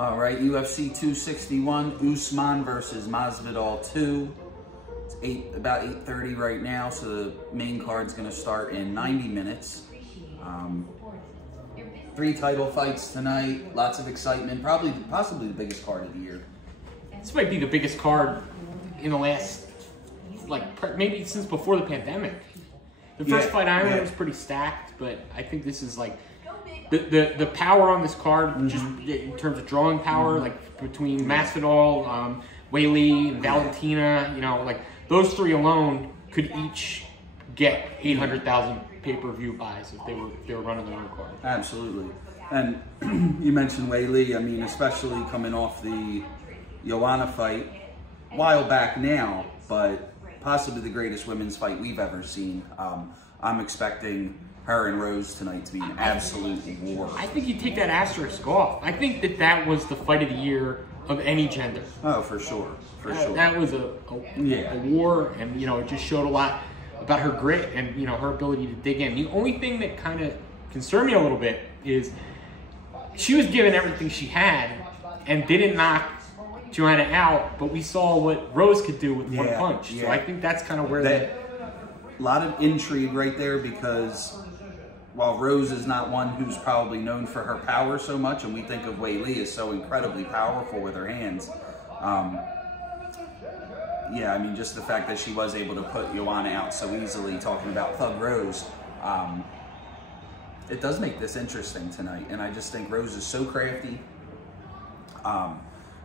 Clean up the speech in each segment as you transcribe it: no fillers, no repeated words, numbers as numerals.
All right, UFC 261, Usman versus Masvidal 2. It's about 8:30 right now, so the main card's going to start in 90 minutes. 3 title fights tonight, lots of excitement, possibly the biggest card of the year. This might be the biggest card in the last, maybe since before the pandemic. The first fight I remember was pretty stacked, but I think this is like the power on this card, just in terms of drawing power, like between Masvidal, Weili, and Valentina, you know, like those 3 alone could each get 800,000 pay-per-view buys if they were running their own card. Absolutely. And you mentioned Weili. I mean, especially coming off the Joanna fight a while back now, but possibly the greatest women's fight we've ever seen. I'm expecting her and Rose tonight to be an absolute war. I think you take that asterisk off. I think that was the fight of the year of any gender. Oh, for sure, for sure. That was a war, and you know, it just showed a lot about her grit and, you know, her ability to dig in. The only thing that kind of concerned me a little bit is she was giving everything she had and didn't knock Joanna out, but we saw what Rose could do with one punch. So I think that's kind of where a lot of intrigue right there, because while Rose is not one who's probably known for her power so much, and we think of Weili as so incredibly powerful with her hands, yeah, I mean, just the fact that she was able to put Joanna out so easily, talking about Thug Rose, it does make this interesting tonight. And I just think Rose is so crafty,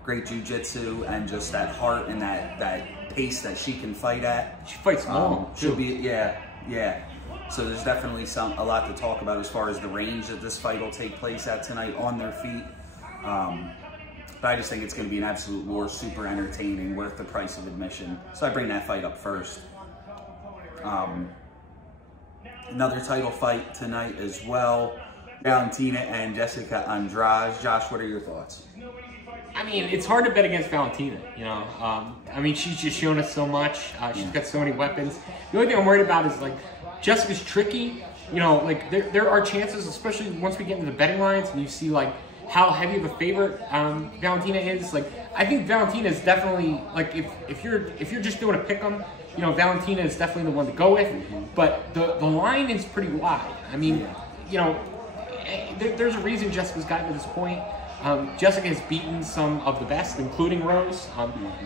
great jiu-jitsu, and just that heart and that pace that she can fight at. She fights long. She'll be, yeah. So there's definitely a lot to talk about as far as the range that this fight will take place at tonight on their feet. But I just think it's going to be an absolute war, super entertaining, worth the price of admission. So I bring that fight up first. Another title fight tonight as well. Valentina and Jessica Andrade. Josh, what are your thoughts? I mean, it's hard to bet against Valentina, you know. I mean, she's just shown us so much. She's got so many weapons. The only thing I'm worried about is, like, Jessica's tricky. You know, like, there are chances, especially once we get into the betting lines and you see, like, how heavy of a favorite Valentina is. Like, I think Valentina is definitely, like, if you're just doing a pick'em, you know, Valentina is definitely the one to go with. But the line is pretty wide. I mean, you know, there's a reason Jessica's gotten to this point. Jessica has beaten some of the best, including Rose.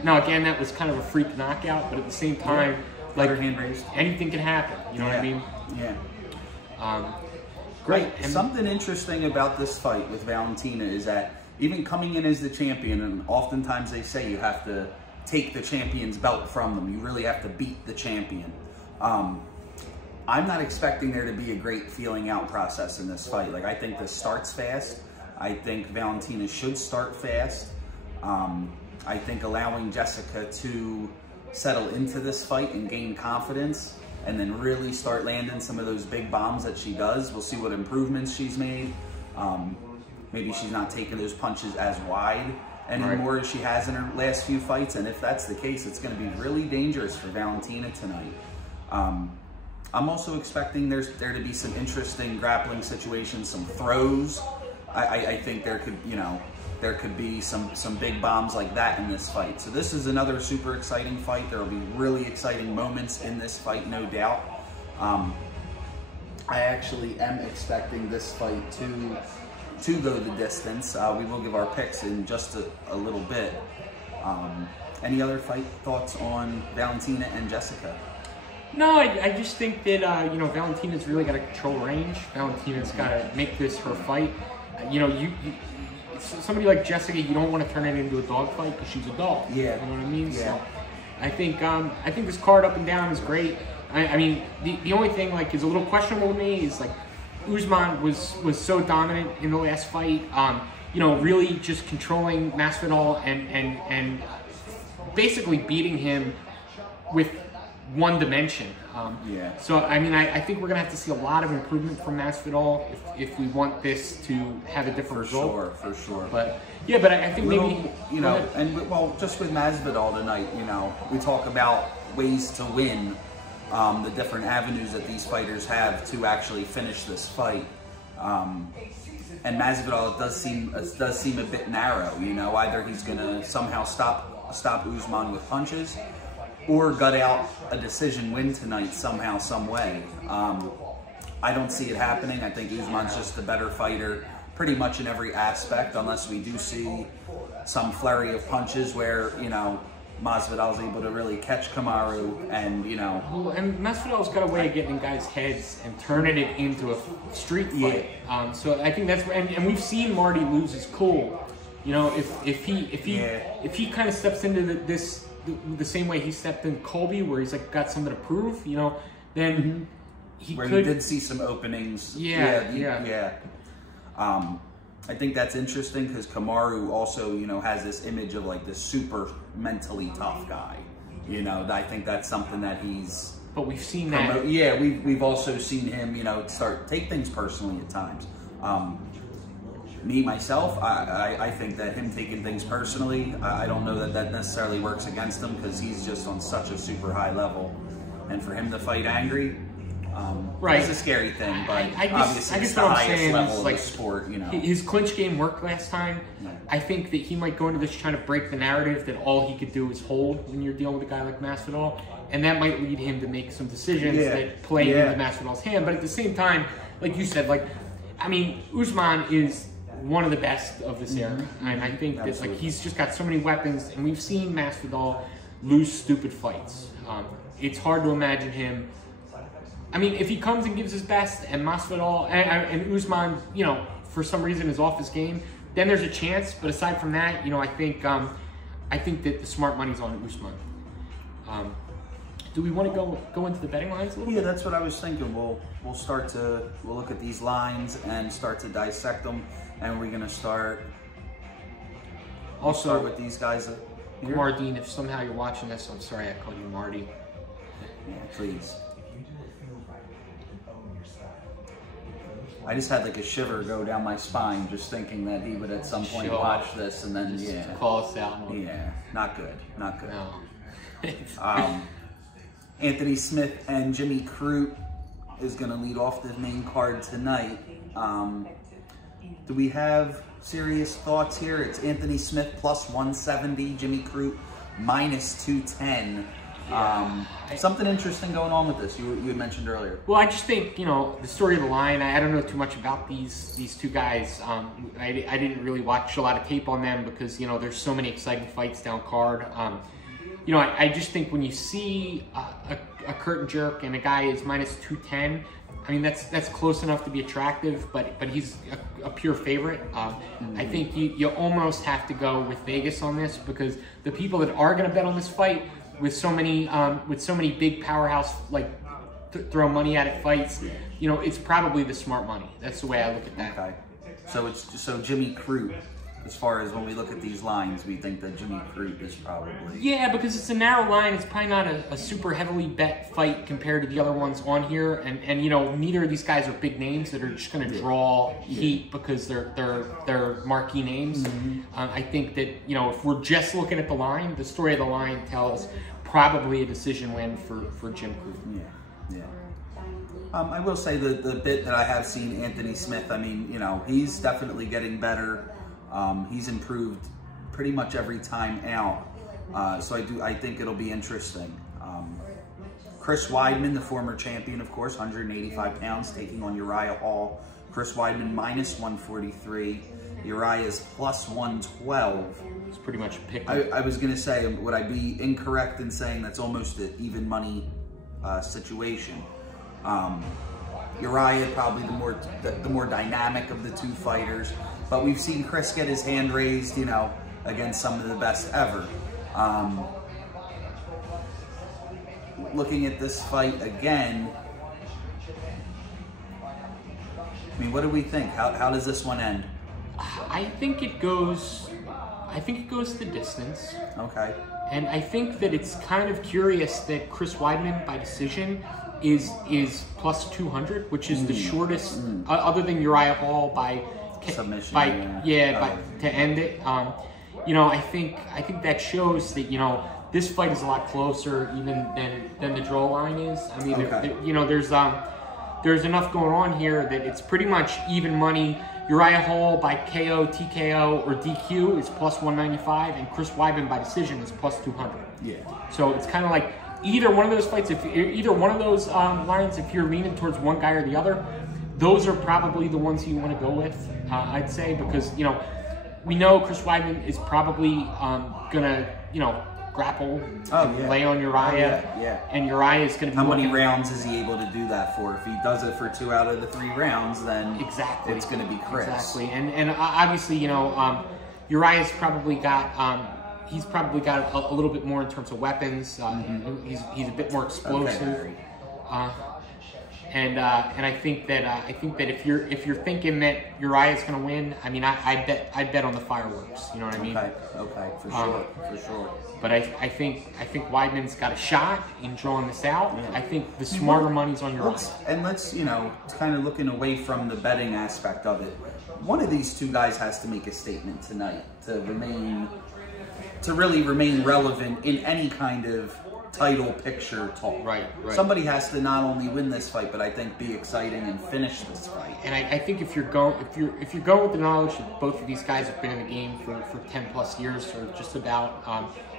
Now, again, that was kind of a freak knockout, but at the same time, like, anything can happen. You know what I mean? Yeah. Great. Something interesting about this fight with Valentina is that even coming in as the champion, and oftentimes they say you have to take the champion's belt from them. You really have to beat the champion. I'm not expecting there to be a great feeling out process in this fight. Like, I think this starts fast. I think Valentina should start fast. I think allowing Jessica to settle into this fight and gain confidence, and then really start landing some of those big bombs that she does. We'll see what improvements she's made. Maybe she's not taking those punches as wide anymore as she has in her last few fights. And if that's the case, it's going to be really dangerous for Valentina tonight. I'm also expecting there to be some interesting grappling situations, some throws. I think there could be some big bombs like that in this fight. So this is another super exciting fight. There will be really exciting moments in this fight, no doubt. I actually am expecting this fight to go the distance. We will give our picks in just a little bit. Any other fight thoughts on Valentina and Jessica? No, I just think that, you know, Valentina's really got to control range. Valentina's got to make this her fight. You know, somebody like Jessica, you don't want to turn it into a dog fight because she's a dog. Yeah. You know what I mean? Yeah. So I think this card up and down is great. I mean, the only thing, like, is a little questionable to me is, like, Usman was so dominant in the last fight. You know, really just controlling Masvidal and basically beating him with one dimension. So, I mean, I think we're going to have to see a lot of improvement from Masvidal if we want this to have a different result. For sure. But, yeah, but I think maybe, you know, and, well, just with Masvidal tonight, you know, we talk about ways to win, the different avenues that these fighters have to actually finish this fight. And Masvidal, it does seem a bit narrow. You know, either he's gonna somehow stop Usman with punches, or gut out a decision win tonight somehow, some way. I don't see it happening. I think Usman's just the better fighter pretty much in every aspect, unless we do see some flurry of punches where, you know, Masvidal's able to really catch Kamaru and, you know... Well, and Masvidal's got a way of getting in guys' heads and turning it into a street fight. Yeah. So I think that's... And we've seen Marty lose his cool. You know, if he kind of steps into the same way he stepped in Colby, where he's like got something to prove, you know, then he did see some openings. Yeah. I think that's interesting because Kamaru also, you know, has this image of like this super mentally tough guy. You know, I think that's something that he's... But we've seen that. Yeah, we've also seen him, you know, take things personally at times. Me, myself, I think that him taking things personally, I don't know that necessarily works against him because he's just on such a super high level. And for him to fight angry, right, it's a scary thing, but obviously it's the highest level of the sport, you know. His clinch game worked last time. Yeah. I think that he might go into this trying to break the narrative that all he could do is hold when you're dealing with a guy like Masvidal, and that might lead him to make some decisions that play into Masvidal's hand. But at the same time, like you said, like, I mean, Usman is one of the best of this era, and I think that like he's just got so many weapons, and we've seen Masvidal lose stupid fights. It's hard to imagine him. I mean, if he comes and gives his best, and Masvidal and Usman, you know, for some reason is off his game, then there's a chance. But aside from that, you know, I think that the smart money's on Usman. Do we want to go into the betting lines a little bit? Yeah, that's what I was thinking. We'll look at these lines and start to dissect them, and we're gonna start. Also, with these guys here. Mardine, if somehow you're watching this, I'm sorry I called you Marty. Yeah, please. I just had like a shiver go down my spine just thinking that he would at some point watch this and then call us out. Yeah, not good, not good. No. Anthony Smith and Jimmy Crute is going to lead off the main card tonight. Do we have serious thoughts here? It's Anthony Smith plus 170, Jimmy Crute minus 210. Something interesting going on with this, you had mentioned earlier. Well, I just think, you know, the story of the line, I don't know too much about these two guys. I didn't really watch a lot of tape on them because, you know, there's so many exciting fights down card. You know, I just think when you see a curtain jerk and a guy is minus 210, I mean, that's close enough to be attractive, but he's a pure favorite. I think you almost have to go with Vegas on this because the people that are going to bet on this fight with so many big powerhouse like throw money at it fights, you know, it's probably the smart money. That's the way I look at that. Okay. So Jimmy Crute, as far as when we look at these lines, we think that Jimmy Crute is probably... Yeah, because it's a narrow line. It's probably not a super heavily bet fight compared to the other ones on here. And you know, neither of these guys are big names that are just going to draw heat because they're marquee names. I think that, you know, if we're just looking at the line, the story of the line tells probably a decision win for Jim Crute. Yeah. I will say the bit that I have seen Anthony Smith, I mean, you know, he's definitely getting better. He's improved pretty much every time out. So I think it'll be interesting. Chris Weidman, the former champion, of course, 185 pounds, taking on Uriah Hall. Chris Weidman minus 143. Uriah's plus 112. It's pretty much a pick. I was going to say, would I be incorrect in saying that's almost an even money situation? Uriah probably the more dynamic of the two fighters, but we've seen Chris get his hand raised, you know, against some of the best ever. Looking at this fight again, I mean, what do we think? How does this one end? I think it goes the distance. Okay. And I think that it's kind of curious that Chris Weidman by decision is plus 200, which is the shortest, other than Uriah Hall by submission. To end it. You know, I think that shows that, you know, this fight is a lot closer even than the draw line is. I mean, you know, there's enough going on here that it's pretty much even money Uriah Hall by KO, TKO, or DQ is plus 195, and Chris Weidman by decision is plus 200. Yeah. So it's kind of like either one of those fights, if either one of those lines, if you're leaning towards one guy or the other, those are probably the ones you want to go with, I'd say, because, you know, we know Chris Weidman is probably gonna, you know, grapple, lay on Uriah, and Uriah is going to be. How many rounds is he able to do that for? If he does it for 2 out of the 3 rounds, then exactly it's going to be Chris. Exactly, and obviously, you know, Uriah's probably got he's probably got a little bit more in terms of weapons. He's a bit more explosive. Okay. And I think that if you're thinking that Uriah's going to win, I mean, I'd bet on the fireworks. You know what I mean? Okay, for sure. But I think Weidman's got a shot in drawing this out. Yeah. I think the smarter money's on Uriah. Let's you know, kind of looking away from the betting aspect of it. One of these 2 guys has to make a statement tonight to really remain relevant in any kind of title picture talk. Right. Somebody has to not only win this fight, but I think be exciting and finish this fight. And I think if you're going with the knowledge that both of these guys have been in the game for 10+ years or just about,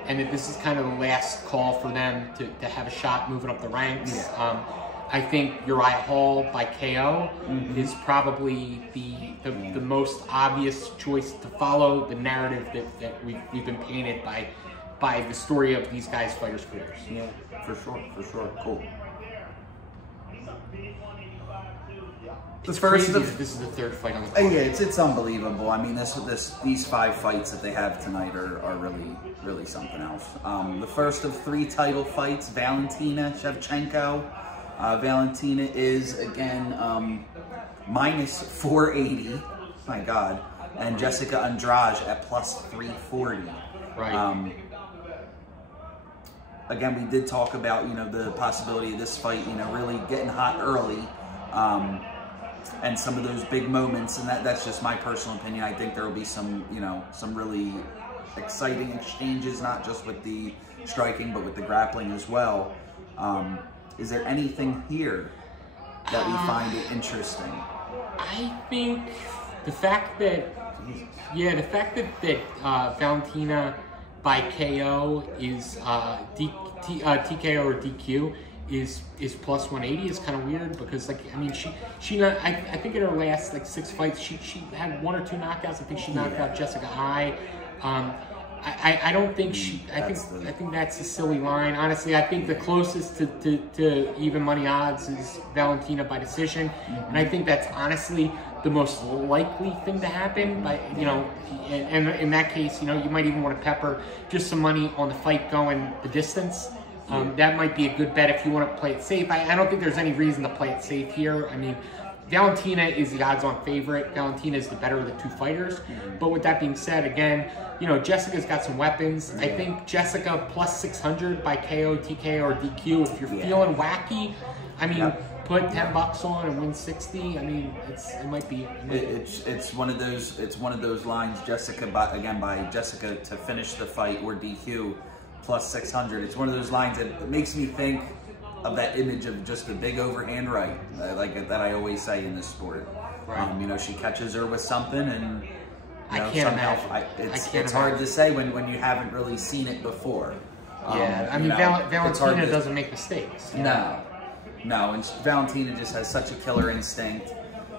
and that this is kind of the last call for them to have a shot moving up the ranks. Yeah. I think Uriah Hall by KO is probably the most obvious choice to follow the narrative that we've been painted by the story of these guys' fighters' careers. Yeah, for sure. Cool. It's crazy that this is the 3rd fight on the card. Yeah, it's unbelievable. I mean, these 5 fights that they have tonight are really something else. The first of 3 title fights, Valentina Shevchenko. Valentina is again minus 480. My God. And Jessica Andrade at plus 340. Right. Again, we did talk about, you know, the possibility of this fight, you know, really getting hot early, and some of those big moments, and that's just my personal opinion. I think there will be some, you know, some really exciting exchanges, not just with the striking, but with the grappling as well. Is there anything here that we find it interesting? I think the fact that, Valentina by KO is TKO or DQ is plus 180 is kind of weird, because, like, I mean, I think in her last like 6 fights she had 1 or 2 knockouts. I think she knocked out Jessica Eye. I don't think I think that's a silly line. Honestly, I think the closest to even money odds is Valentina by decision, and I think that's honestly the most likely thing to happen. By, you know, and in that case, you know, you might even want to pepper just some money on the fight going the distance. That might be a good bet if you want to play it safe. I don't think there's any reason to play it safe here. I mean, Valentina is the odds-on favorite. Valentina is the better of the 2 fighters. But with that being said, again, you know, Jessica's got some weapons. I think Jessica plus 600 by KO, TKO, or DQ. If you're feeling wacky, I mean, put $10 on and win 60. I mean, it might be. It's one of those lines. Jessica by Jessica to finish the fight, or DQ plus 600. It's one of those lines that makes me think of that image of just a big overhand right, like that I always say in this sport. Right. You know, she catches her with something, and you know, I can't imagine. It's hard to say when you haven't really seen it before. I mean, Valentina doesn't make mistakes. No, and Valentina just has such a killer instinct.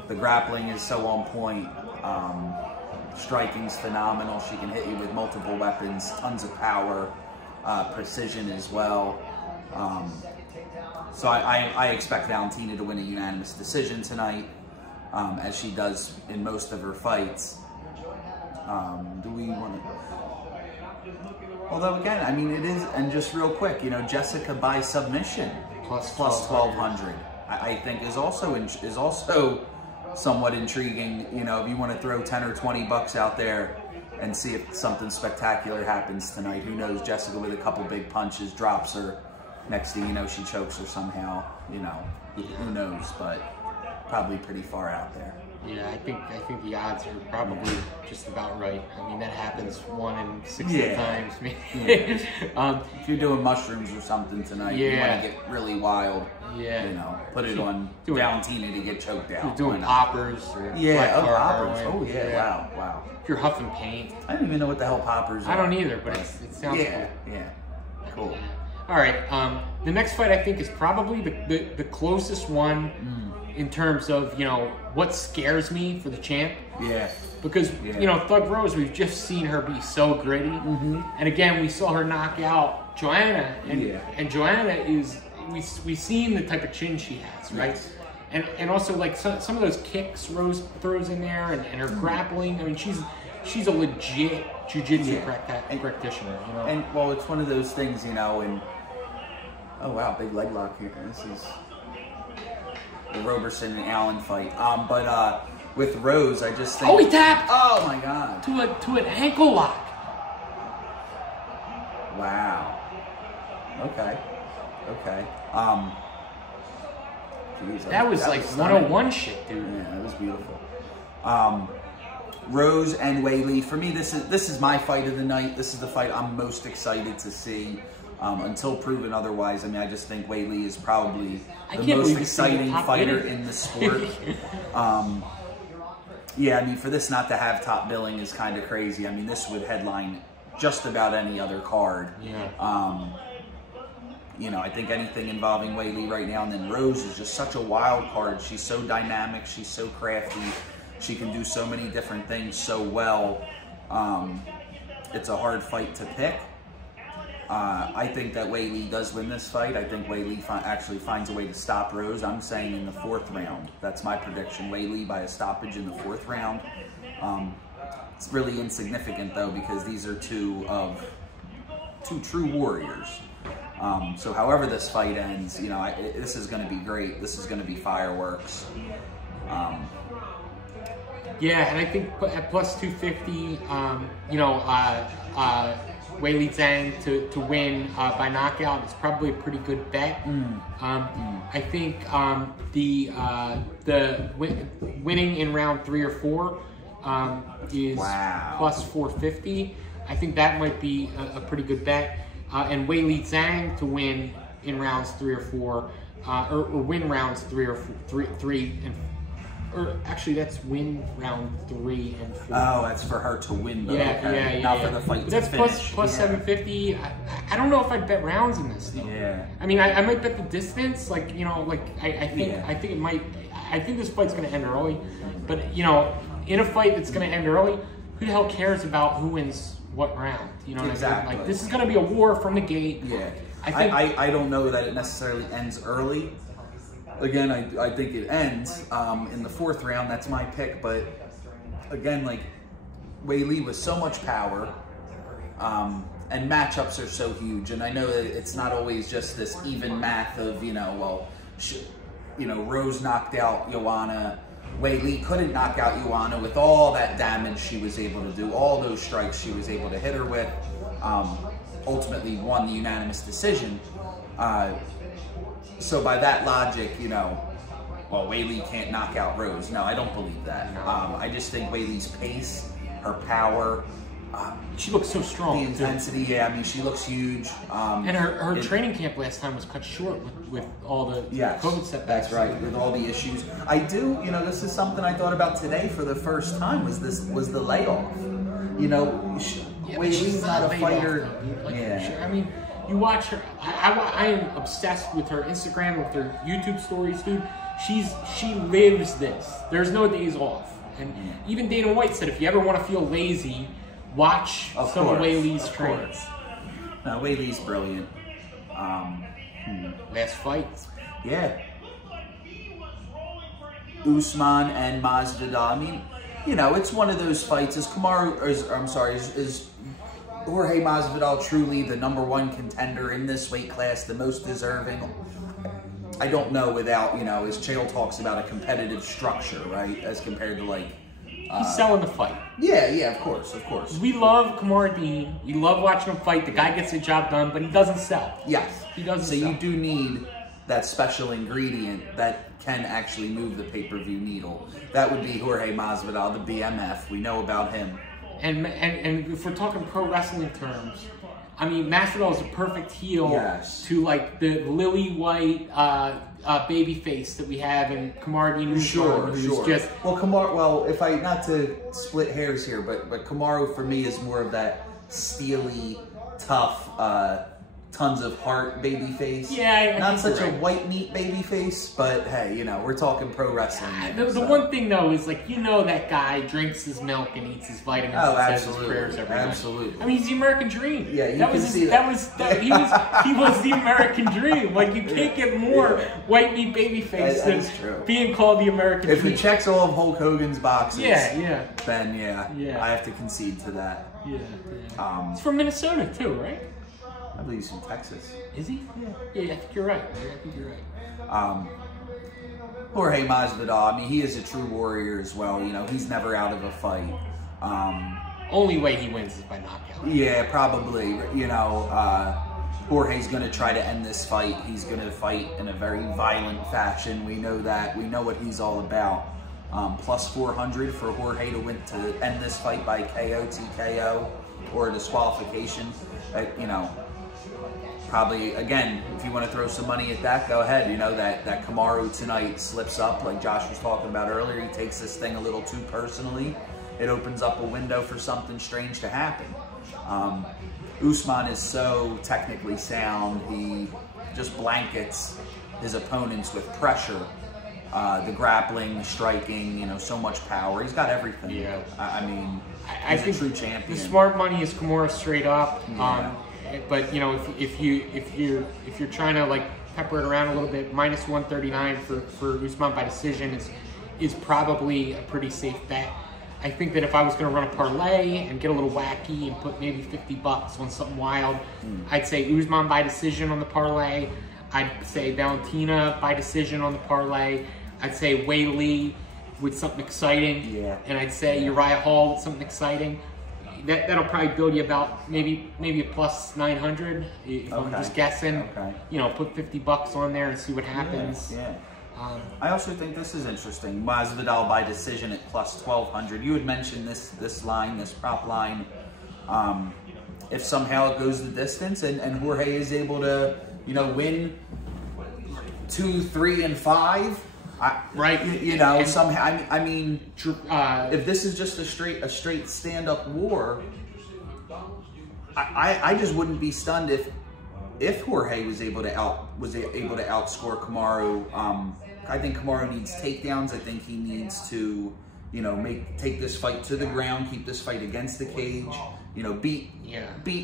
The grappling is so on point. Striking's phenomenal. She can hit you with multiple weapons, tons of power, precision as well. So I expect Valentina to win a unanimous decision tonight, as she does in most of her fights. Do we want to? Although again, I mean, it is, and just real quick, you know, Jessica by submission plus 1200, I think is also somewhat intriguing. You know, if you want to throw 10 or 20 bucks out there and see if something spectacular happens tonight, who knows? Jessica with a couple big punches drops her. Next thing you know, she chokes her somehow. You know, who knows? But probably pretty far out there. Yeah, I think the odds are probably just about right. I mean, that happens 1 in 60 times. If you're doing mushrooms or something tonight, you want to get really wild. Yeah, you know, put it on Valentina to get choked out. You're doing poppers or poppers. heroin. Oh yeah, wow. If you're huffing paint. I don't even know what the hell poppers are. I don't either, but it sounds cool. Yeah, cool. All right, the next fight I think is probably the closest one in terms of, you know, what scares me for the champ. Yeah. Because, you know, Thug Rose, we've just seen her be so gritty. And again, we saw her knock out Joanna. And Joanna is, we've seen the type of chin she has, right? Yes. And also, like, some of those kicks Rose throws in there and her grappling. I mean, she's a legit jiu-jitsu practitioner, you know? And, well, it's one of those things, you know, and... Oh, wow, big leg lock here. This is the Roberson and Allen fight. But with Rose, I just think... Oh, he tapped! Oh, my God. To an ankle lock. Wow. Okay. Geez, that was like 101 shit, dude. Yeah, that was beautiful. Rose and Weili, for me, this is my fight of the night. This is the fight I'm most excited to see. Until proven otherwise, I mean, I just think Weili is probably the most exciting fighter in the sport. Yeah, I mean, for this not to have top billing is kind of crazy. I mean, this would headline just about any other card. Yeah. You know, I think anything involving Weili right now, and then Rose is just such a wild card. She's so dynamic. She's so crafty. She can do so many different things so well. It's a hard fight to pick. I think that Weili does win this fight. I think Weili actually finds a way to stop Rose. I'm saying in the 4th round. That's my prediction. Weili by a stoppage in the 4th round. It's really insignificant, though, because these are two true warriors. So however this fight ends, you know, this is going to be great. This is going to be fireworks. Yeah, and I think at plus 250, you know, Weili Zhang to win by knockout is probably a pretty good bet. I think the winning in round 3 or 4 is plus 450. I think that might be a pretty good bet. And Weili Zhang to win in rounds 3 or 4, or win rounds 3 or 4, 3 and 4. Or actually, that's win round 3 and 4. Oh, that's for her to win, though. Yeah. Not for the fight to finish. That's plus 750. I don't know if I'd bet rounds in this, though. Yeah. I mean, I might bet the distance. Like, you know, like I think it might. I think this fight's going to end early. But, you know, in a fight that's going to end early, who the hell cares about who wins what round? You know what I mean? Like, this is going to be a war from the gate. Yeah. I don't know that it necessarily ends early. Again, I think it ends in the 4th round. That's my pick. But again, like, Weili with so much power, and matchups are so huge. And I know that it's not always just this even math of, you know, well, Rose knocked out Joanna. Weili couldn't knock out Joanna with all that damage she was able to do, all those strikes she was able to hit her with. Ultimately won the unanimous decision. So by that logic, you know, well, Weili can't knock out Rose. No, I don't believe that. I just think Weili's pace, her power, she looks so strong. The intensity, yeah, I mean, she looks huge. And her training camp last time was cut short with all the COVID setbacks. That's right, with all the issues. I do, you know, this is something I thought about today for the first time, was the layoff. You know, Weili's not a fighter. I mean, you watch her. I am obsessed with her Instagram, with her YouTube stories, dude. She lives this. There's no days off. And even Dana White said, if you ever want to feel lazy, watch some of Weili's training. No, Weili's brilliant. Last fight. Yeah. Usman and Masvidal. I mean, you know, it's one of those fights. Is Jorge Masvidal truly the #1 contender in this weight class, the most deserving? I don't know without, you know, as Chael talks about a competitive structure, right? As compared to, like... he's selling the fight. Yeah, of course. We love Kamar Dean. We love watching him fight. The guy gets the job done, but he doesn't sell. Yes. He doesn't sell. So you do need that special ingredient that can actually move the pay-per-view needle. That would be Jorge Masvidal, the BMF. We know about him. And if we're talking pro wrestling terms, I mean, Masvidal is a perfect heel to like the lily white baby face that we have in Kamaru Usman. Just Kamaru. Well, if I not to split hairs here, but Kamaru for me is more of that steely, tough, tons of heart baby face. Yeah, not such a white meat baby face, but hey, you know, we're talking pro wrestling. The one thing though is like, you know, that guy drinks his milk and eats his vitamins and says his prayers every night. Absolutely. I mean, he's the American dream. Yeah, you that can was see that. He was the American dream. Like, you can't get more white meat baby face than being called the American dream. If he checks all of Hulk Hogan's boxes, then I have to concede to that. He's from Minnesota too, right? I believe he's from Texas. Is he? Yeah, I think you're right. Jorge Masvidal, I mean, he is a true warrior as well. You know, he's never out of a fight. Only way he wins is by knockout. Yeah, probably. You know, Jorge's going to try to end this fight. He's going to fight in a very violent fashion. We know that. We know what he's all about. Plus 400 for Jorge to win, to end this fight by KO, TKO, or disqualification. You know, probably, again, if you want to throw some money at that, go ahead. You know, that Kamaru tonight slips up, like Josh was talking about earlier. He takes this thing a little too personally. It opens up a window for something strange to happen. Usman is so technically sound. He just blankets his opponents with pressure. The grappling, the striking, you know, so much power. He's got everything. Yeah. I mean, I think a true champion. The smart money is Kimura straight up. But you know, if you're trying to like pepper it around a little bit, minus 139 for Usman by decision is probably a pretty safe bet. I think that if I was going to run a parlay and get a little wacky and put maybe $50 on something wild, I'd say Usman by decision on the parlay. I'd say Valentina by decision on the parlay. I'd say Wei Lee with something exciting. And I'd say Uriah Hall with something exciting. That'll probably build you about maybe a plus 900 if I'm just guessing. You know, put $50 on there and see what happens. I also think this is interesting. Masvidal by decision at plus 1200. You had mentioned this line, this prop line. If somehow it goes the distance and Jorge is able to, you know, win 2, 3, and 5. You know, somehow. I mean, if this is just a straight stand-up war, I just wouldn't be stunned if Jorge was able to outscore Kamaru. I think Kamaru needs takedowns. I think he needs to, you know, take this fight to the ground, keep this fight against the cage. You know, beat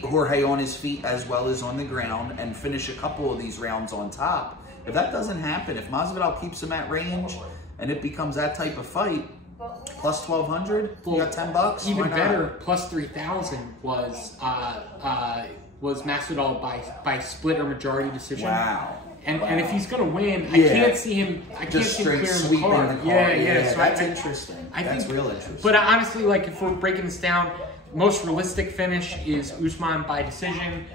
Jorge on his feet as well as on the ground, and finish a couple of these rounds on top. If that doesn't happen, if Masvidal keeps him at range, and it becomes that type of fight, plus 1200, you got $10. Even better, plus 3000 was Masvidal by split or majority decision. Wow. And if he's gonna win, I can't see him. I can't see him clearing the card. Yeah. So that's interesting. That's real interesting. But honestly, like if we're breaking this down, most realistic finish is Usman by decision.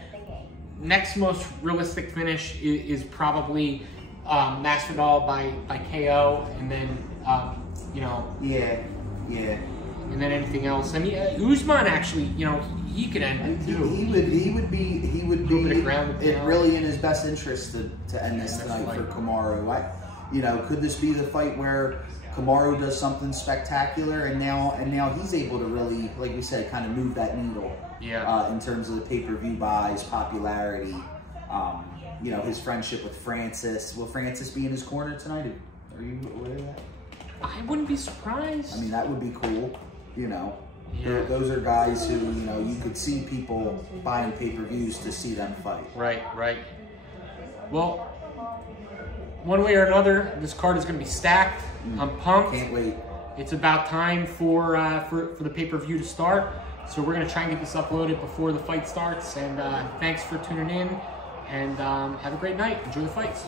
Next most realistic finish is probably Masvidal by KO, and then you know. And then anything else. I mean, Usman actually, you know, he could end it too. He would be. It really in his best interest to end this night for Kamaru. You know, could this be the fight where Kamaru does something spectacular, and now he's able to really, like we said, kind of move that needle. In terms of the pay-per-view buys, popularity. You know, his friendship with Francis. Will Francis be in his corner tonight? Are you aware of that? I wouldn't be surprised. I mean, that would be cool. You know, those are guys who, you know, you could see people buying pay-per-views to see them fight. Right. Well, one way or another, this card is going to be stacked. I'm pumped. Can't wait. It's about time for the pay-per-view to start. So we're going to try and get this uploaded before the fight starts. And thanks for tuning in. And have a great night. Enjoy the fights.